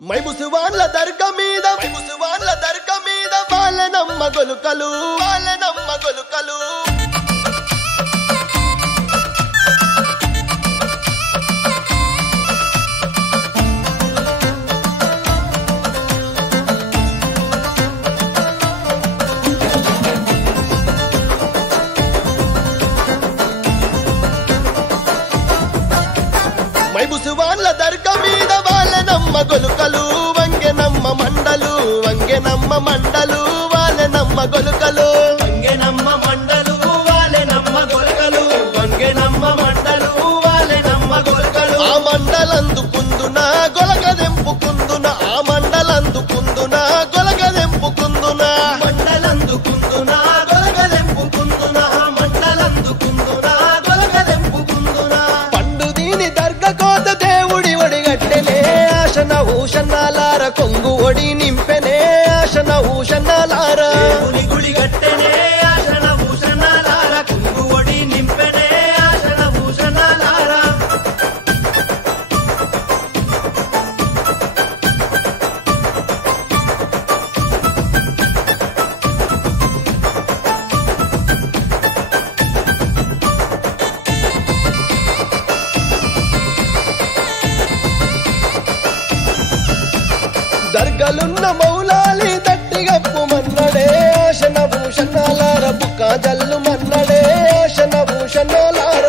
మైబుసువాన్ల దర్గ మీద వాళ్ళనమ్మ గొలుకలు మైబుసువాన్ల దర్గ మీద వాళ్ళనమ్మ గొలుకలు వంగెనమ్మ మండలు వాళ్ళనమ్మ గొలుకలు ఆ మండలందుకుందున గొలగదెంపుకుందున పండు దీని దర్గ కోత దేవుడి ఒడిగట్టెనే ఆశన ఊషన్నాలార కొంగు ఒడి నింపెనే ఆశన ఊషన్నాలార గుడి గట్టెనే ఆశన భూషణాలార కొంగు ఒడి నింపెనే ఆశన భూషణాలార దర్గలున్న మౌలాలి దట్టిగప్పు మన్నడే ఆశన భూషణాలార బుక్క జల్లు మన్నడే ఆశన భూషణాలార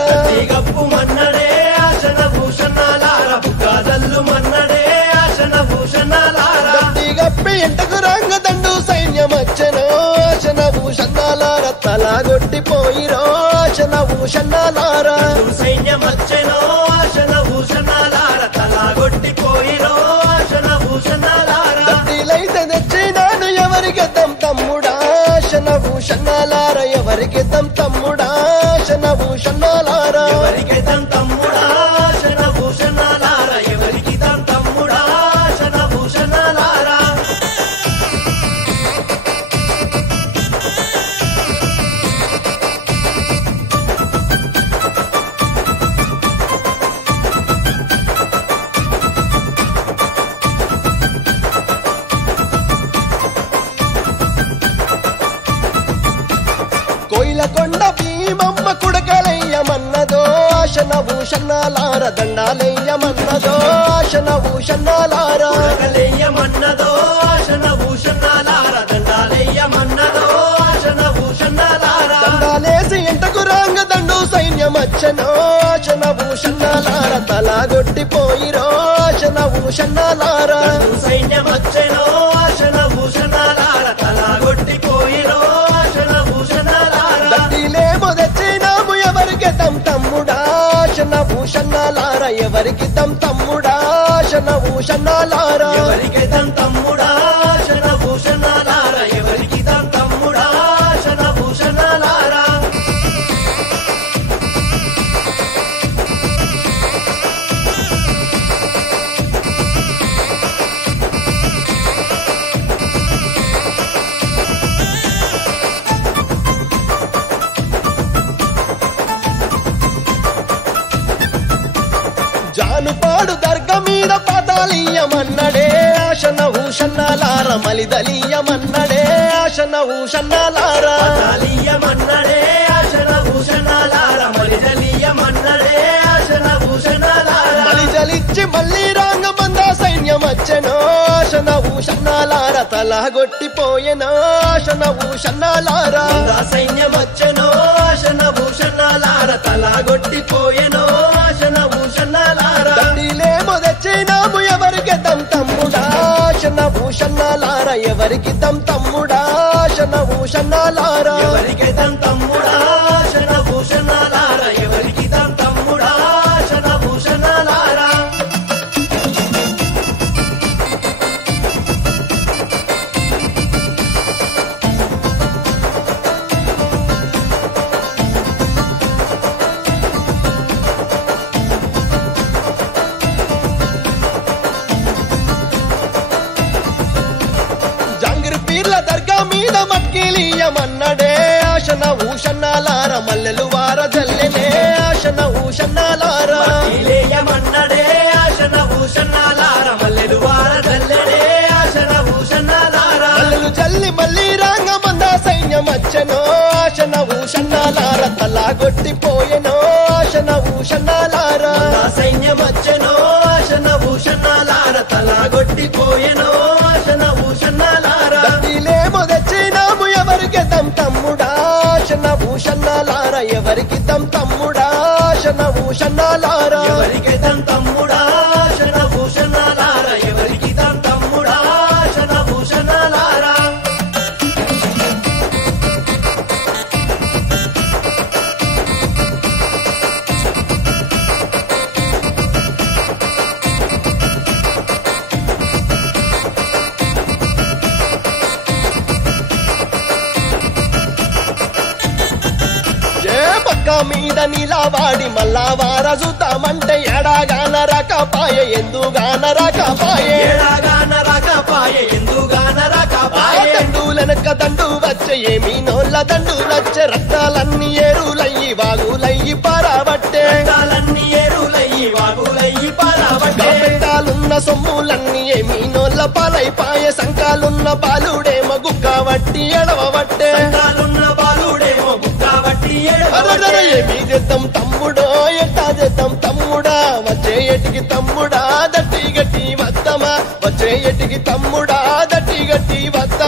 గప్పు మన్నడే ఆశన భూషణాలార బుకాదల్లు మన్నడే ఆశన భూషణాలార దట్టిగప్పి ఇంటకు రంగ దండు సైన్యమచ్చనో ఆశన భూషణాలార తలగొట్టిపోయిరో ఆశన భూషణాలార సైన్యమచ్చెనో ఆశన భూషణాలార తలాగొట్టిపోయిరో ఆశన భూషణాలార దట్టిలైతే తెచ్చినాను ఎవరికి తమ్ముడా ఆశన భూషణాలార ఎవరికి తమ్ముడా ఆశన భూషణాలార ఎవరికి తమ్ముడా ఆశన భూషణాలార ఎవరికి తమ్ముడా ఆశన భూషణాలార కోయిలకొండ భీమమ్మ కుడకలయ్యమన్నదో ఆశన భూషణాలార దండాలయ్యమన్నదో ఆశన భూషణాలార కలయ్యమన్నదో ఆశన భూషణాలార దండాలయ్యమన్నదో ఆశన భూషణాలార దండాలేసి ఇంటకు రాంగ దండు సైన్యమచ్చనో ఆశన భూషణాలార తలగొట్టిపోయిరో ఆశన భూషణాలార సైన్యమచ్చెనో ఆశన భూషణాలార తలాగొట్టిపోయిరో ఆశన భూషణాలార దట్టిలేమో తెచ్చినాము ఎవరికి తమ్ముడా ఆశన భూషణాలార ఎవరికి తమ్ముడా ఆశన భూషణాలార ఎవరికి తమ్ముడా ఆశన భూషణాలార ఎవరికి తమ్ముడా ఆశన భూషణాలార జానుపాడు దర్గ మీద పతాలీయమన్నడే ఆశన భూషణాలార మలిదలీయమన్నడే ఆశన భూషణాలార తాలీయమన్నడే ఆశన భూషణాలార మలిదలీయమన్నడే ఆశన భూషణాలార మలిజలిచ్చి మళ్ళీ రాంగమంద సైన్యమచ్చనో ఆశన భూషణాలార తలగొట్టిపోయెనో ఆశన భూషణాలార సైన్యమచ్చెనో ఆశన భూషణాలార తలాగొట్టిపోయెనో ఆశన భూషణాలార దట్టిలేమో తెచ్చినాము ఎవరికి తమ్ముడా ఆశన భూషణాలార ఎవరికి తమ్ముడా ఆశన భూషణాలార ఎవరికి తమ్ముడా ఆశన భూషణాలార ఎవరికి తమ్ముడా ఆశన భూషణాలార జాంగిరి పీర్ల దర్గా మీద మట్కిలీయమన్నడే ఆశన భూషణాలార మల్లెలు వార జల్లెనే ఆశన భూషణాలార మన్నడే ఆశన భూషణాలార మల్లెలు వార సైన్యమచ్చనో ఆశన ఊషన్నాలార తలాగొట్టిపోయెనో ఆశన ఊషన్నాలార నా సైన్యమచ్చనో ఆశన భూషణాలార తలాగొట్టిపోయెనో ఆశన భూషణాలార దండిలేమో తెచ్చినాము ఎవరికి తమ్ముడా ఆశన ఊషన్నాలార ఎవరికి తమ్ముడా ఆశన ఊషన్నాలార ఎవరికి తమ్ముడా ఆశన భూషణాలార ఎవరికి తమ్ముడా ఆశన భూషణాలార ఏ పక్క మీద నిలవాడి మళ్ళా వారజుతామంటే ఎడాగాన రకపాయ ఎందుగాన రకపాయ ఏడాగాన రాకపాయ ఎందుగాన రాకపాయ దండులనక దండు వచ్చే ఏమీ నోళ్ళ దండు నచ్చే రక్తాలన్నీ ఏరులయ్యి వాగులయ్యి పారాబట్టే రక్తాలన్నీ ఏరులయ్యి వాగులయ్యి పారాబట్టే పెట్టాలున్న సొమ్ములన్నీ ఏమీ నోళ్ళ పాలైపాయ సంకాలున్న బాలుడేమో గుక్క వట్టి ఎడవబట్టే సంతాలున్న బాలుడేమో గుక్కబట్టి ఏడవబట్టే ఏమీ చేద్దాం తమ్ముడో ఎట్టా చేద్దాం తమ్ముడా వచ్చే ఎటికి తమ్ముడా దట్టి గట్టి వద్దమా వచ్చే ఎటికి తమ్ముడా దట్టి గట్టి వద్ద